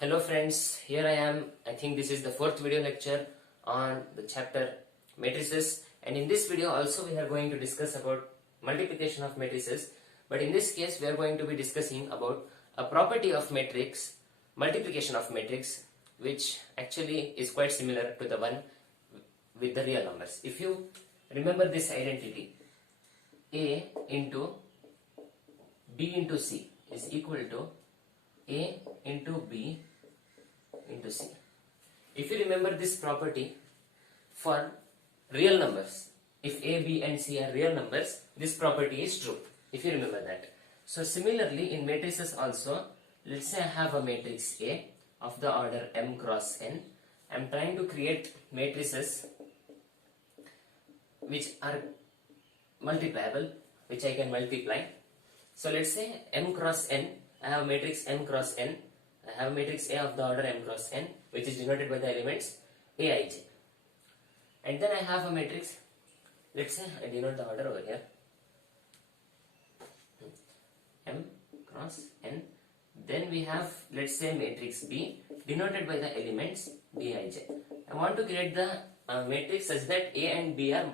Hello friends, here I am. I think this is the fourth video lecture on the chapter matrices, and in this video also we are going to discuss about multiplication of matrices, but in this case we are going to be discussing about a property of matrix, multiplication of matrix, which actually is quite similar to the one with the real numbers. If you remember this identity, A into B into C is equal to A into B into C. If you remember this property for real numbers, if A, B and C are real numbers, this property is true, if you remember that. So similarly in matrices also, let's say I have a matrix A of the order m cross n. I am trying to create matrices which are multipliable, which I can multiply. So let's say m cross n, I have a matrix m cross n. I have a matrix A of the order m cross n, which is denoted by the elements Aij. And then I have a matrix, let's say I denote the order over here, m cross n. Then we have, let's say, matrix B denoted by the elements Bij. I want to create the matrix such that A and B are,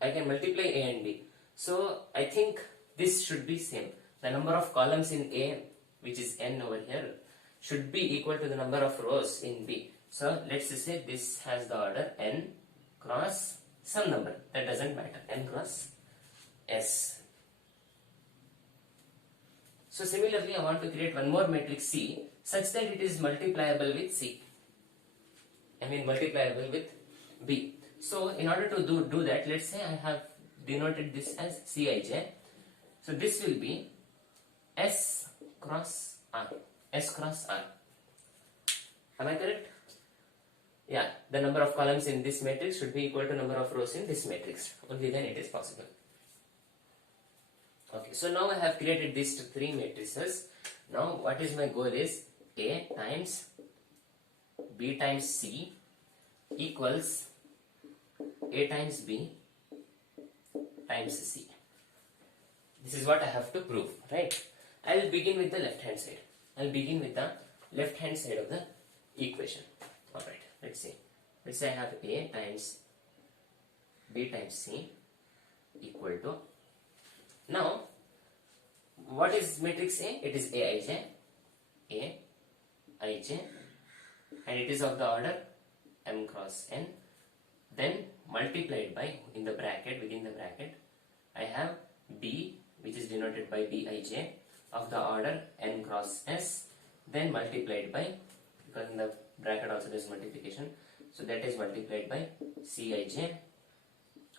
I can multiply A and B. So I think this should be same. The number of columns in A, which is n over here, should be equal to the number of rows in B. So let's say this has the order n cross some number, that doesn't matter, n cross s. So similarly I want to create one more matrix C such that it is multipliable with C. Multipliable with B. So in order to do that, let's say I have denoted this as Cij. So this will be S cross R. S cross R. Am I correct? Yeah, the number of columns in this matrix should be equal to number of rows in this matrix. Only then it is possible. Okay, so now I have created these three matrices. Now what is my goal is A times B times C equals A times B times C. This is what I have to prove, right? I will begin with the left hand side. I will begin with the left hand side of the equation. Alright, let's see. Let's say I have A times B times C equal to, now what is matrix A? It is Aij, and it is of the order m cross n. Then multiplied by, in the bracket, within the bracket, I have B, which is denoted by Bij, of the order n cross s, then multiplied by, because in the bracket also there is multiplication, so that is multiplied by Cij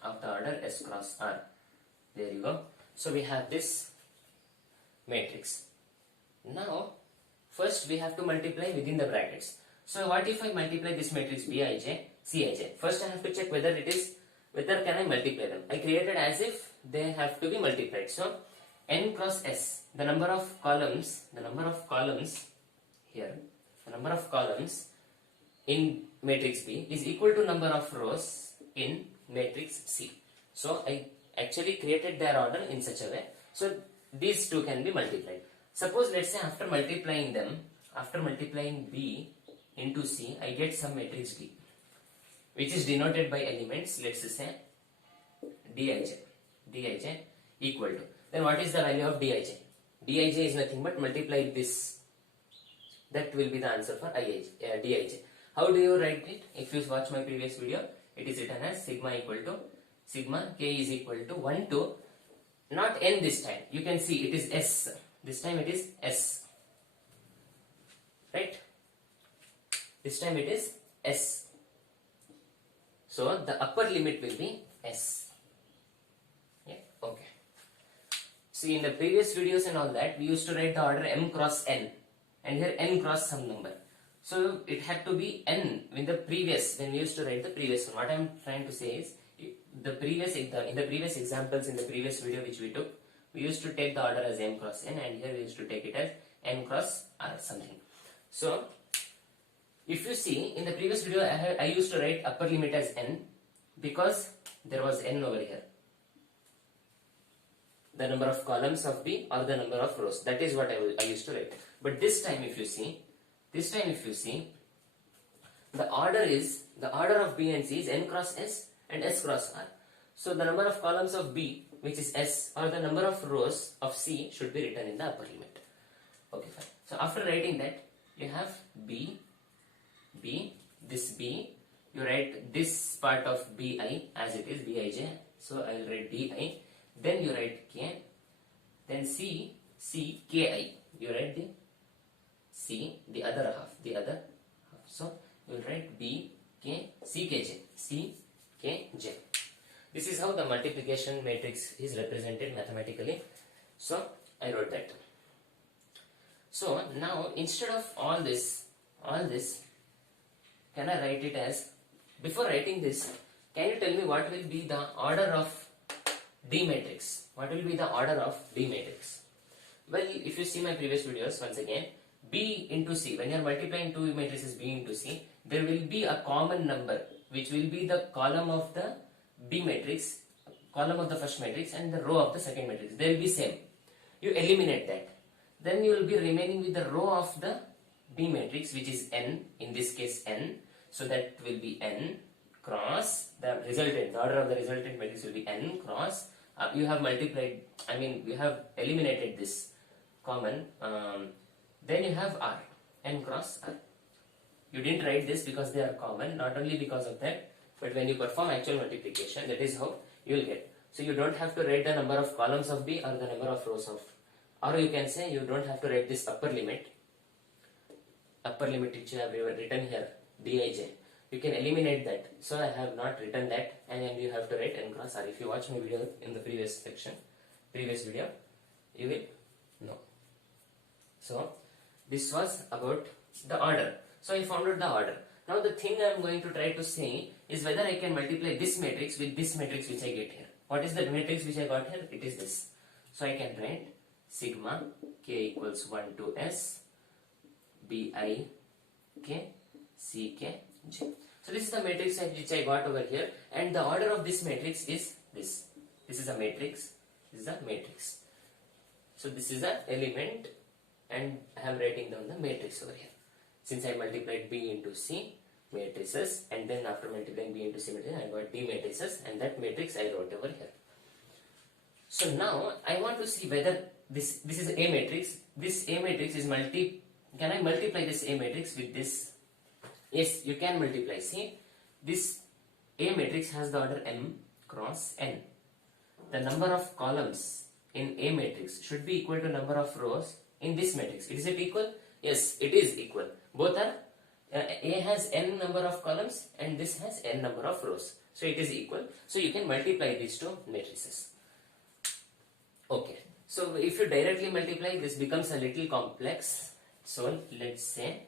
of the order s cross r. There you go. So we have this matrix. Now first we have to multiply within the brackets. So what if I multiply this matrix Bij, Cij? First I have to check whether can I multiply them. I created as if they have to be multiplied. So n cross s, the number of columns here, the number of columns in matrix B is equal to number of rows in matrix C. So I actually created their order in such a way, so these two can be multiplied. Suppose let's say after multiplying B into C, I get some matrix B, which is denoted by elements, let's say Dij equal to, then what is the value of Dij? Dij is nothing but multiply this. That will be the answer for Dij. How do you write it? If you watch my previous video, it is written as sigma k is equal to 1 to, not n this time, you can see it is s, this time it is s, right? This time it is s. So the upper limit will be s. Yeah, okay. See, in the previous videos and all that, we used to write the order m cross n, and here n cross some number. So it had to be n when we used to write the previous one. What I am trying to say is, in the previous examples in the previous video which we took, we used to take the order as m cross n, and here we used to take it as n cross r something. So if you see, in the previous video I used to write upper limit as n because there was n over here, the number of columns of B or the number of rows. That is what I used to write. But this time if you see, This time if you see, the order of B and C is n cross S and S cross R. So the number of columns of B, which is S, or the number of rows of C should be written in the upper limit. Okay, fine. So after writing that, you have B, this B, you write this part of Bi as it is, Bij, so I will write Di, then you write K, then C, Ki, you write the C, the other half, so you will write B, K, C, K, J. This is how the multiplication matrix is represented mathematically. So I wrote that. So now instead of all this, can I write it as, before writing this, can you tell me what will be the order of D matrix? What will be the order of D matrix? Well, if you see my previous videos, once again, B into C, when you are multiplying two matrices B into C, there will be a common number which will be the column of the B matrix, column of the first matrix, and the row of the second matrix. They will be same. You eliminate that. Then you will be remaining with the row of the B matrix, which is n, in this case n. So that will be n cross the resultant. The order of the resultant matrix will be n cross. You have multiplied, you have eliminated this common. Then you have R, n cross R. You didn't write this because they are common, not only because of that, but when you perform actual multiplication, that is how you will get. So you don't have to write the number of columns of B or the number of rows of, or you can say you don't have to write this upper limit which you have written here, Dij. You can eliminate that. So I have not written that, and then you have to write n cross R. If you watch my video in the previous video, you will know. So this was about the order. So I found out the order. Now the thing I am going to try to say is whether I can multiply this matrix with this matrix which I get here. What is the matrix which I got here? It is this. So I can write sigma k equals 1 to S Bi k C k J. So this is the matrix which I got over here, and the order of this matrix is this. This is a matrix. This is a matrix. So this is the element, and I am writing down the matrix over here. Since I multiplied B into C matrices, and then after multiplying B into C matrices, I got D matrices, and that matrix I wrote over here. So now I want to see whether this is A matrix. This A matrix is can I multiply this A matrix with this? Yes, you can multiply. See, this A matrix has the order m cross n. The number of columns in A matrix should be equal to number of rows in this matrix. Is it equal? Yes, it is equal. Both are, A has n number of columns and this has n number of rows. So it is equal. So you can multiply these two matrices. Okay. So if you directly multiply, this becomes a little complex. So let's say,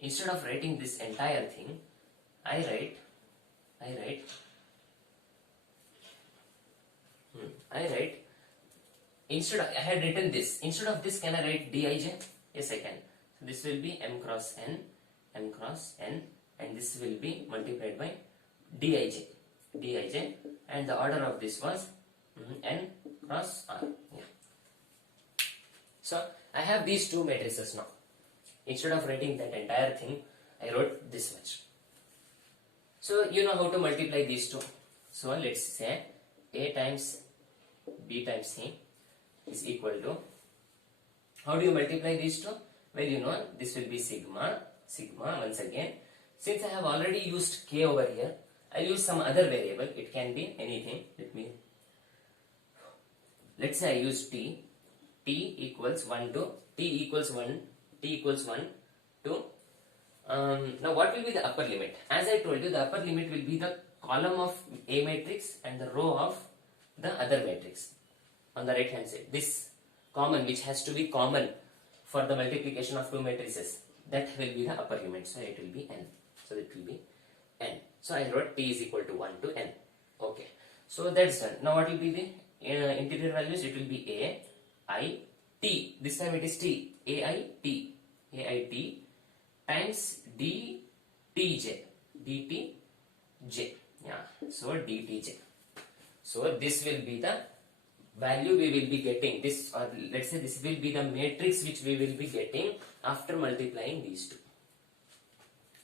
instead of writing this entire thing, I write, I had written this. Instead of this, can I write Dij? Yes, I can. So this will be m cross n, and this will be multiplied by Dij, and the order of this was n cross r. Yeah. So I have these two matrices now. Instead of writing that entire thing, I wrote this much. So you know how to multiply these two. So let's say A times B times C is equal to, how do you multiply these two? Well, you know, this will be sigma once again. Since I have already used K over here, I'll use some other variable. It can be anything. Let's say I use T equals 1 to now what will be the upper limit? As I told you, the upper limit will be the column of A matrix and the row of the other matrix on the right hand side. This common, which has to be common for the multiplication of two matrices, that will be the upper limit. So it will be n. So it will be n. So I wrote T is equal to 1 to n. Okay. So that's done. Now what will be the interior values? It will be A, I, T. This time it is T. A, I, T times D, T, J. Yeah. So D, T, J. So this will be the value we will be getting. This, or let's say this will be the matrix which we will be getting after multiplying these two.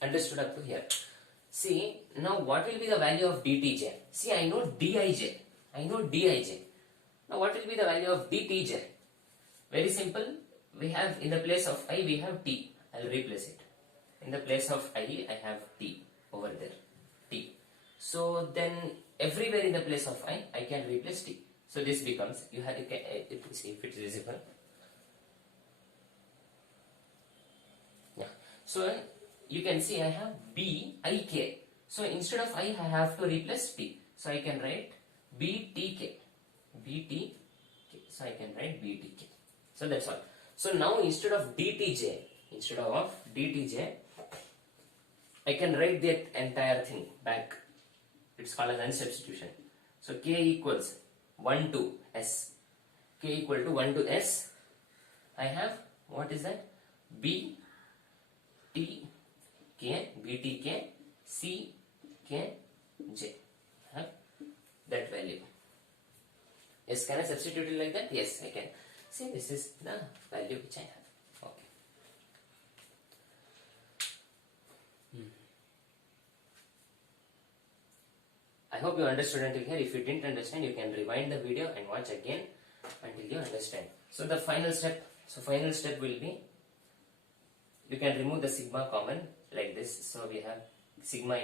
Understood up to here? See, now what will be the value of dtj? See, I know dij. I know dij. Now what will be the value of dtj? Very simple. We have in the place of I, we have t. I'll replace it. In the place of I have t over there. T. So then everywhere in the place of I can replace t. So this becomes, you have to see if it is visible. Yeah. So you can see I have b I k. So instead of I have to replace t. So I can write b t k. B t k. So I can write b t k. So that's all. So now instead of dtj, I can write that entire thing back. It's called as unsubstitution. So k equals 1 to s. K equal to 1 to s. I have, what is that? b t k, b t k, c k j. I have that value. Yes, can I substitute it like that? Yes, I can. See, this is the value which I have. Okay. I hope you understood until here. If you didn't understand, you can rewind the video and watch again until you understand. So the final step will be, you can remove the sigma common like this. So we have sigma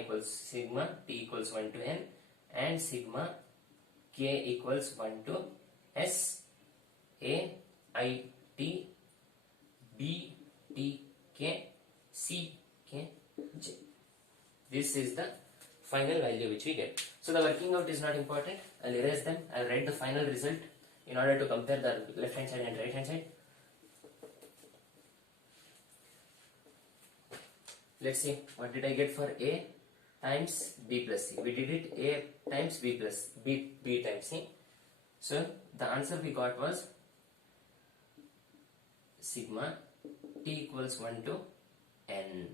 t equals 1 to n and sigma k equals 1 to s a I t b t k c k j. This is the final value which we get. So the working out is not important. I'll erase them. I'll write the final result in order to compare the left hand side and right hand side. Let's see, what did I get for a times b plus c? We did it a times b plus b times c. So the answer we got was sigma t equals 1 to n,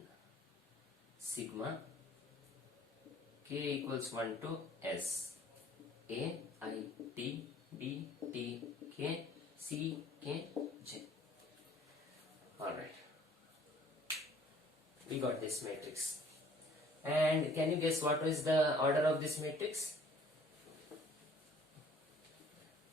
sigma k equals 1 to s, a I t b t k c k j. Alright, we got this matrix. And can you guess what was the order of this matrix?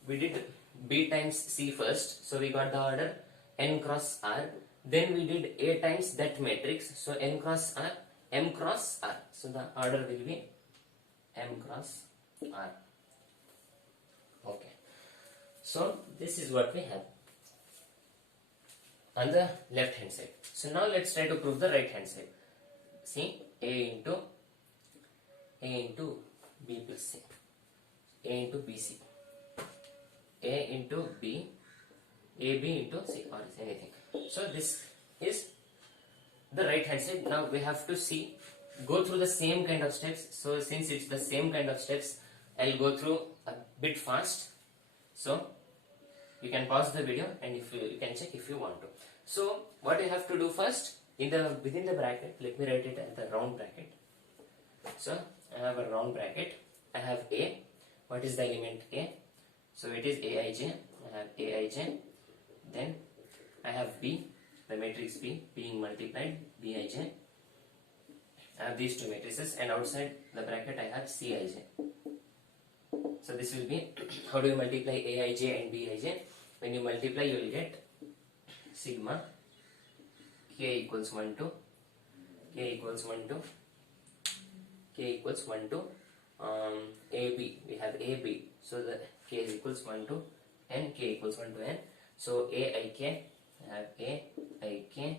We did b times c first, so we got the order n cross r. Then we did a times that matrix, so n cross r, m cross r. So the order will be m cross r. Okay. So this is what we have on the left hand side. So now let's try to prove the right hand side. See, a into b plus c, a into bc, a into b, ab into c, or anything. So this is the right hand side. Now we have to go through the same kind of steps. So since it's the same kind of steps, I'll go through a bit fast. So you can pause the video and if you can check if you want to. So what you have to do first, within the bracket, let me write it as the round bracket. So I have a round bracket. I have a. What is the element a? So it is aij. I have aij. Then I have b, the matrix b being multiplied, bij. I have these two matrices, and outside the bracket I have cij. So this will be, how do you multiply aij and bij? When you multiply, you will get sigma k equals 1 to ab. We have ab, so the k is equals 1 to n, k equals 1 to n. So aik, I have aik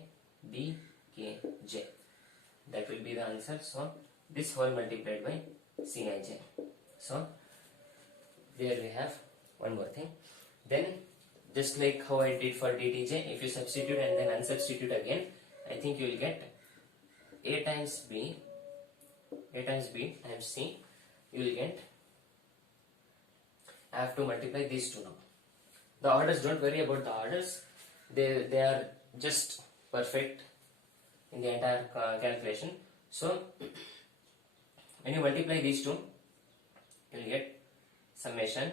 b k j. That will be the answer. So this whole multiplied by cij. So there we have one more thing. Then just like how I did for dtj, if you substitute and then unsubstitute again, I think you will get a times b times c. You will get, I have to multiply these two now. The orders, don't worry about the orders. They are just perfect in the entire calculation. So when you multiply these two, you will get summation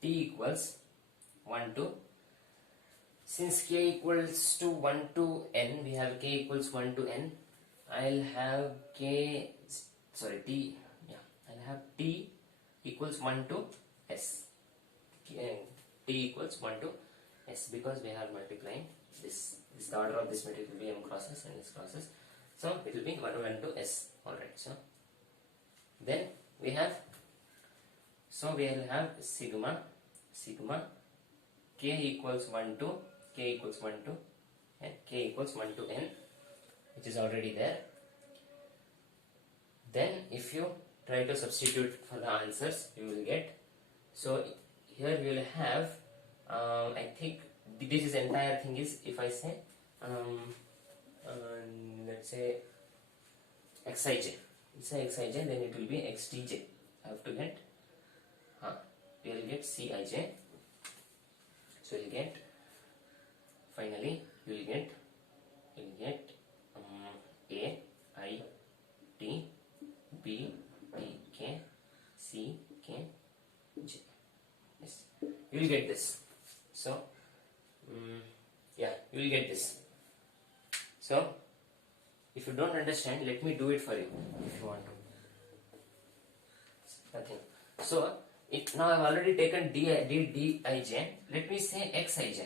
t equals 1 to since k equals to 1 to n, we have k equals 1 to n. I'll have t, I'll have t equals 1 to s. T equals 1 to s because we are multiplying this. The order of this matrix will be m cross s and s cross s. So it will be 1 to s. Alright, so then we have, so we will have sigma k equals 1 to and k equals 1 to n, which is already there. Then if you try to substitute for the answers, you will get, so here we will have, I think this is entire thing is, if I say, let's say xij, then it will be xtj. I have to get, we will get cij. So you will get, finally you will get a, I, t, b, t, k, c, k, j. Yes, you will get this. So yeah, you will get this. So if you don't understand, let me do it for you if you want to. Nothing. So now I have already taken dij. Let me say xij.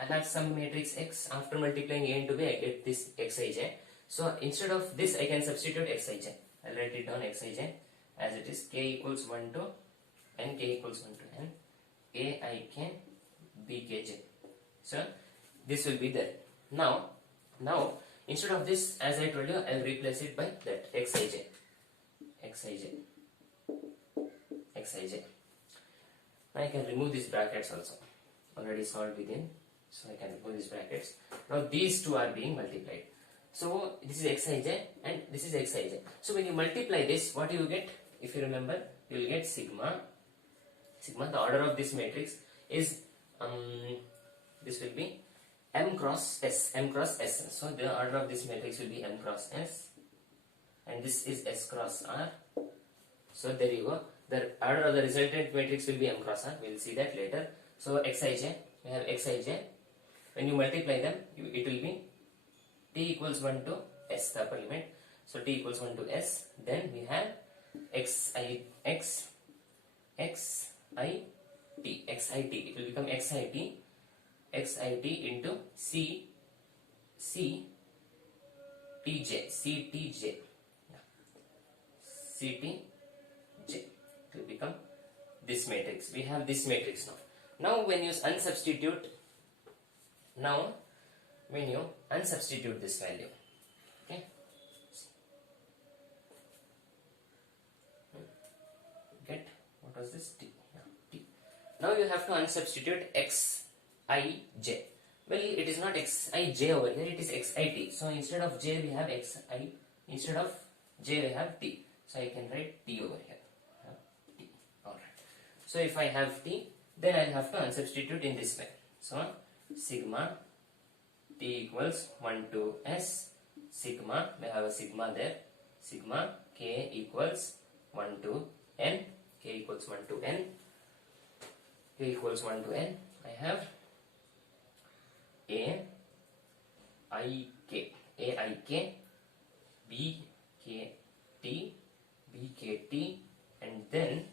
I have some matrix x. After multiplying a into b, I get this xij. So instead of this, I can substitute xij. I'll write it down xij as it is. K equals 1 to n, k equals 1 to n, aik, bkj. So this will be there. Now instead of this, as I told you, I'll replace it by that xij. Now I can remove these brackets also. Already solved within, so I can remove these brackets. Now these two are being multiplied. So this is xij and this is xij. So when you multiply this, what you get? If you remember, you will get sigma. The order of this matrix is this will be m cross s. So the order of this matrix will be m cross s, and this is s cross r. So there you go. The order of the resultant matrix will be m cross r. We will see that later. So xij, we have xij. When you multiply them, it will be t equals 1 to s, the upper limit. So t equals 1 to s. Then we have xit. It will become xit into ctj. It will become this matrix. We have this matrix now. Now when you unsubstitute this value, okay, get, what was this, t, yeah, t. Now you have to unsubstitute xij. Well, it is not xij over here, it is xit. So instead of j we have xi, instead of j we have t. So I can write t over here. T. Alright. So if I have t, then I have to unsubstitute in this way. So sigma t equals 1 to s, sigma, we have a sigma there, sigma k equals 1 to n, k equals 1 to n, k equals 1 to n. I have aik, bkt, and then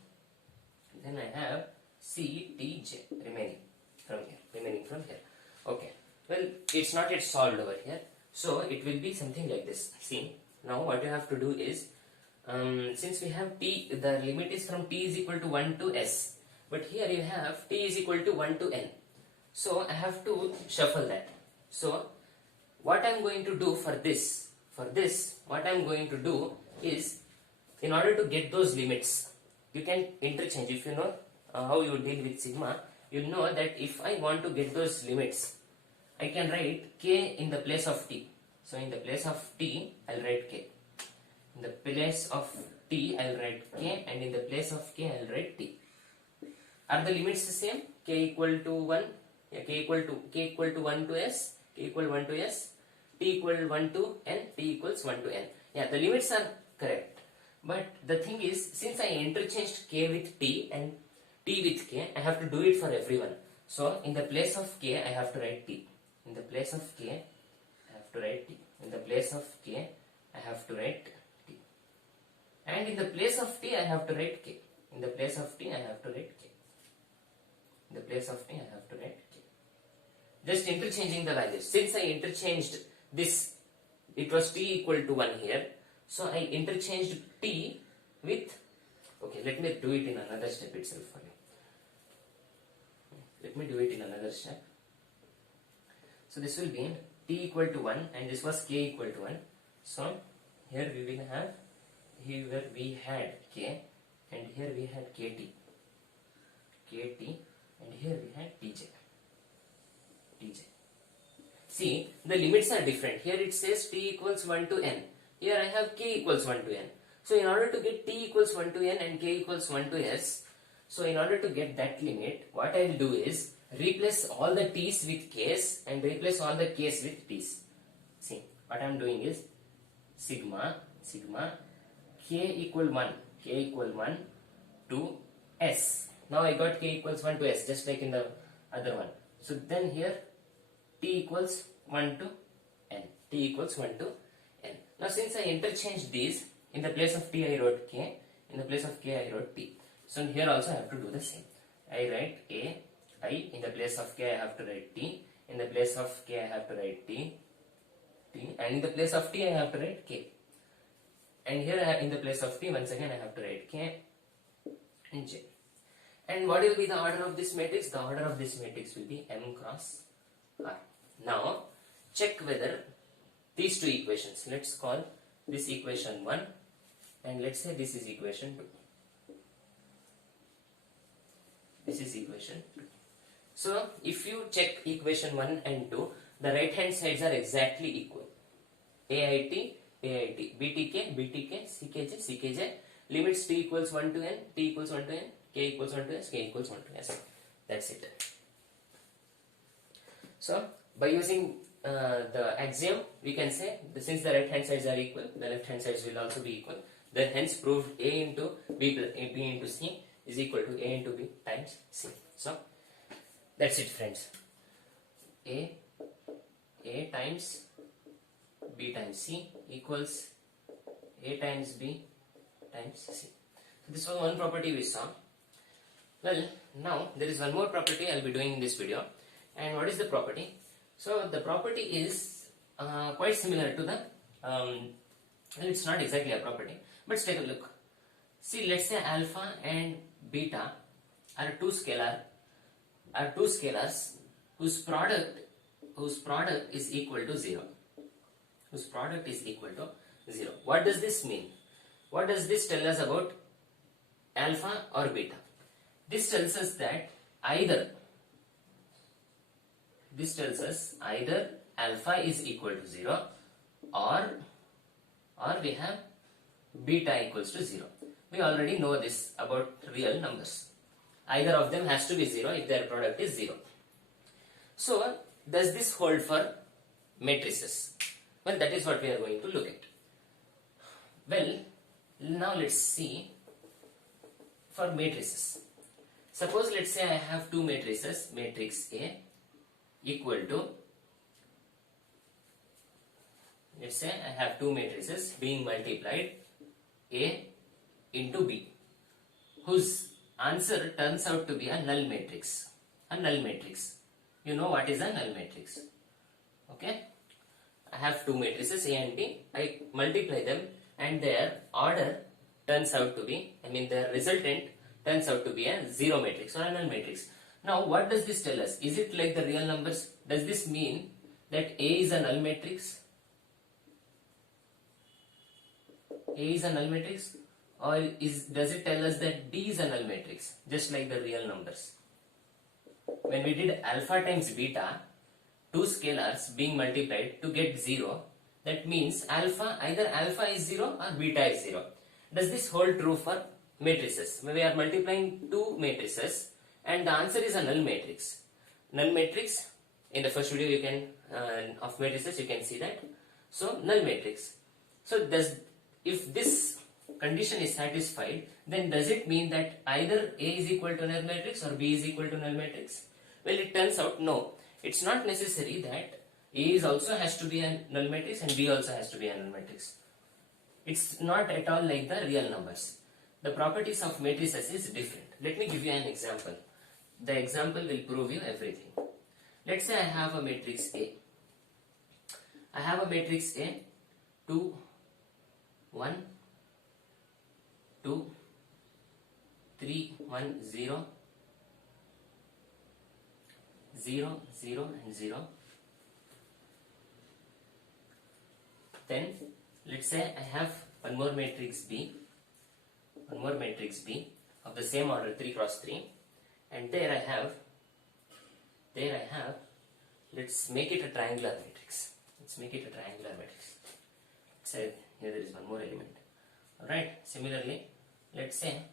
I have ctj remaining from here. Okay, well, it's not yet solved over here, so it will be something like this. See, now what you have to do is, since we have t, the limit is from t is equal to 1 to s, but here you have t is equal to 1 to n. So I have to shuffle that. So what I am going to do for this, what I am going to do is, in order to get those limits, you can interchange. If you know how you deal with sigma, you know that if I want to get those limits, I can write k in the place of t. So in the place of t, I'll write k. In the place of t, I'll write k, and in the place of k, I'll write t. Are the limits the same? K equal to 1, yeah, k equal to 1 to s, k equal 1 to s, t equal 1 to n, t equals 1 to n. Yeah, the limits are correct. But the thing is, since I interchanged k with t and t with k, I have to do it for everyone. So in the place of k, I have to write t. In the place of k, I have to write t. In the place of k, I have to write t. And in the place of t, I have to write k. In the place of t, I have to write k. In the place of t, I have to write k. Just interchanging the values. Since I interchanged this, it was t equal to 1 here. So I interchanged t with, okay, let me do it in another step itself for you. Let me do it in another step. So this will be t equal to 1 and this was k equal to 1. So here we will have, here we had k and here we had kt, and here we had tj. See, the limits are different. Here it says t equals 1 to n. Here I have k equals 1 to n. So in order to get t equals 1 to n and k equals 1 to s, so in order to get that limit, what I will do is replace all the t's with k's and replace all the k's with t's. See, what I am doing is sigma k equal 1 to s. Now I got k equals 1 to s, just like in the other one. So then here t equals 1 to n. T equals 1 to n. Now since I interchanged these, in the place of t I wrote k, in the place of k I wrote t. So here also I have to do the same. I write a, I, in the place of k I have to write t, in the place of k I have to write t, and in the place of t I have to write k. And here I have, in the place of t, once again I have to write k and j. And what will be the order of this matrix? The order of this matrix will be m cross r. Now check whether these two equations, let's call this equation 1 and let's say this is equation 2. This is equation 2. So if you check equation 1 and 2, the right hand sides are exactly equal. AIT, BTK, CKJ, CKJ, limits t equals 1 to n, t equals 1 to n, k equals 1 to s, k equals 1 to s. That's it. So by using the axiom, we can say that since the right hand sides are equal, the left hand sides will also be equal. Then hence proved a into b plus b into c is equal to a into b times c. So that's it, friends. A times b times c equals a times b times c. So this was one property we saw. Well, now there is one more property I will be doing in this video. And what is the property? So the property is quite similar to the, well, it's not exactly a property, but let's take a look. See, let's say alpha and beta are two scalars whose product is equal to 0. Whose product is equal to 0. What does this mean? What does this tell us about alpha or beta? This tells us that either alpha is equal to 0 or we have beta equals to 0. We already know this about real numbers. Either of them has to be 0 if their product is 0. So does this hold for matrices? Well, that is what we are going to look at. Well, now let's see for matrices. Suppose let's say I have two matrices, matrix A equal to, let's say I have two matrices being multiplied, A into B, whose answer turns out to be a null matrix. A null matrix. You know what is a null matrix? Okay? I have two matrices A and B. I multiply them and their order turns out to be, their resultant turns out to be a 0 matrix or a null matrix. Now what does this tell us? Is it like the real numbers? Does this mean that A is a null matrix? A is a null matrix? Or does it tell us that D is a null matrix, just like the real numbers? When we did alpha times beta, two scalars being multiplied to get 0, that means either alpha is 0 or beta is 0. Does this hold true for matrices? When we are multiplying two matrices and the answer is a null matrix. Null matrix, in the first video you can of matrices you can see that. So null matrix. So if this condition is satisfied, then does it mean that either A is equal to null matrix or B is equal to null matrix? Well, it turns out no. It's not necessary that A is also has to be a null matrix and B also has to be a null matrix. It's not at all like the real numbers. The properties of matrices is different. Let me give you an example. The example will prove you everything. Let's say I have a matrix A. I have a matrix A 2, 1, 2, 3, 1, 0, 0, 0 and 0. Then let's say I have one more matrix B of the same order 3 cross 3, and there I have, let's make it a triangular matrix. Let's make it a triangular matrix. Let's say here there is one more element. Alright, similarly, let's say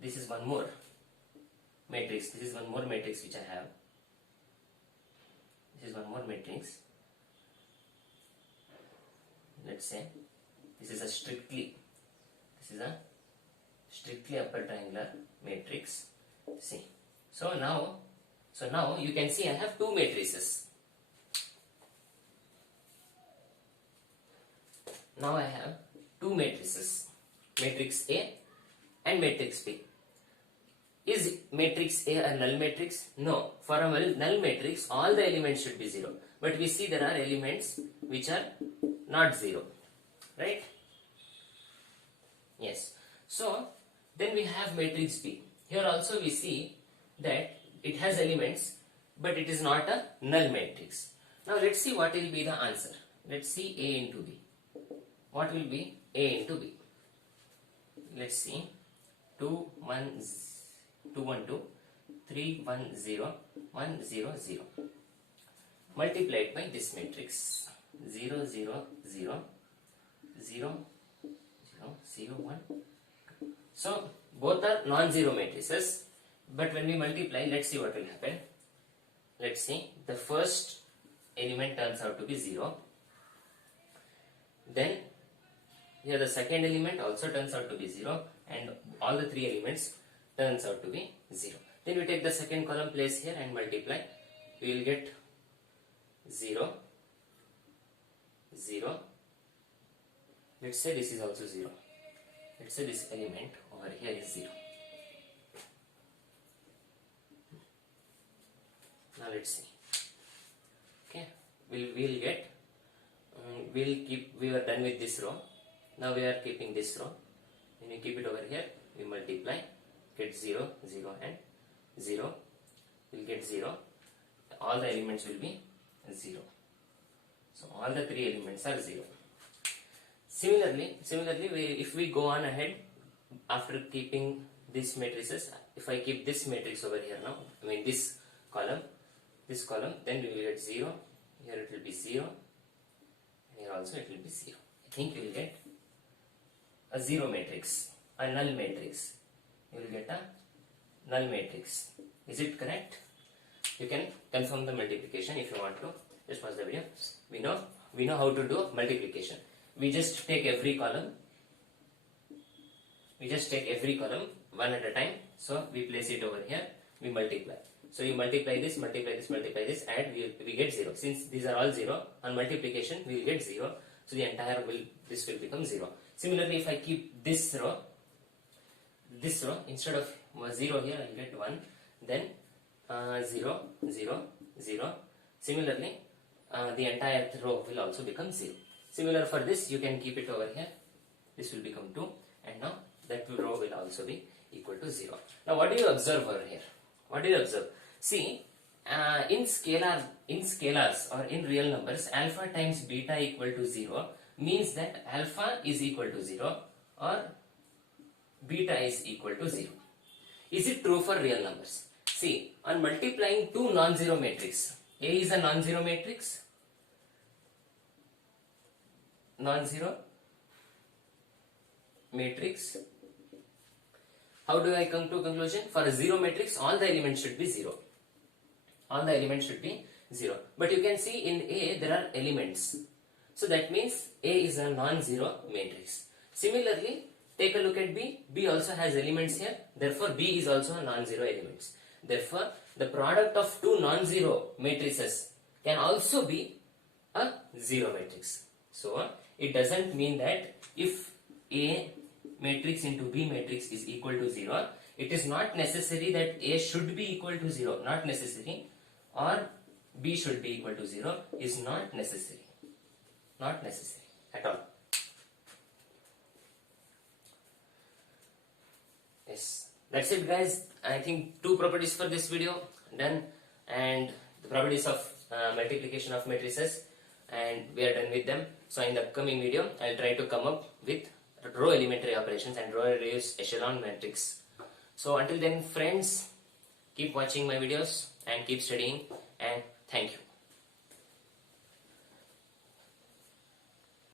this is one more matrix. This is one more matrix which I have. This is one more matrix. Let's say this is a strictly upper triangular matrix. See, so now you can see I have two matrices. Now I have two matrices, matrix A and matrix B. Is matrix A a null matrix? No. For a null matrix, all the elements should be 0. But we see there are elements which are not 0. Right? Yes. So, then we have matrix B. Here also we see that it has elements, but it is not a null matrix. Now let's see what will be the answer. Let's see A into B. What will be A into B? Let's see. 2, 1, 2, 1, 2, 3, 1, 0, 1, 0, 0. Multiplied by this matrix. 0, 0, 0, 0, 0, 0, 1. So, both are non-zero matrices, but when we multiply, let's see what will happen. Let's see, the first element turns out to be 0. Then, here the second element also turns out to be 0, and all the three elements turns out to be 0. Then we take the second column, place here and multiply. We will get 0, 0. Let's say this is also 0. Let's say this element over here is 0. Now let's see. Okay, we'll get. We were done with this row. Now we are keeping this row. When we keep it over here, we multiply. Get 0, 0 and 0. We'll get 0. All the elements will be 0. So all the three elements are 0. Similarly, if we go on ahead after keeping these matrices, if I keep this matrix over here now, I mean this column, then we will get 0. Here it will be 0. Here also it will be 0. I think you will get a 0 matrix, a null matrix. You will get a null matrix. Is it correct? You can confirm the multiplication if you want to. Just pause the video. We know how to do multiplication. We just take every column. One at a time. So we place it over here. We multiply. So you multiply this, add, we get 0. Since these are all 0, on multiplication we will get 0. So the entire this will become 0. Similarly, if I keep this row, instead of 0 here, I will get 1. Then 0, 0, 0. Similarly, the entire row will also become 0. Similar for this, you can keep it over here. This will become 2, and now that row will also be equal to 0. Now, what do you observe over here? What do you observe? See, in scalars or in real numbers, alpha times beta equal to 0 means that alpha is equal to 0 or beta is equal to 0. Is it true for real numbers? See, on multiplying two non-zero matrix, A is a non-zero matrix, non-zero matrix. How do I come to a conclusion? For a zero matrix, all the elements should be 0. All the elements should be 0. But you can see in A there are elements. So that means A is a non-zero matrix. Similarly, take a look at B. B also has elements here. Therefore, B is also a non-zero elements. Therefore, the product of two non-zero matrices can also be a zero matrix. So, it doesn't mean that if A matrix into B matrix is equal to 0, it is not necessary that A should be equal to 0, not necessary, or B should be equal to 0 is not necessary. Not necessary at all. Yes, that's it guys. I think two properties for this video done, and the properties of multiplication of matrices, and we are done with them. So in the upcoming video I'll try to come up with row elementary operations and row reduced echelon matrix. So until then friends, keep watching my videos and keep studying, and thank you.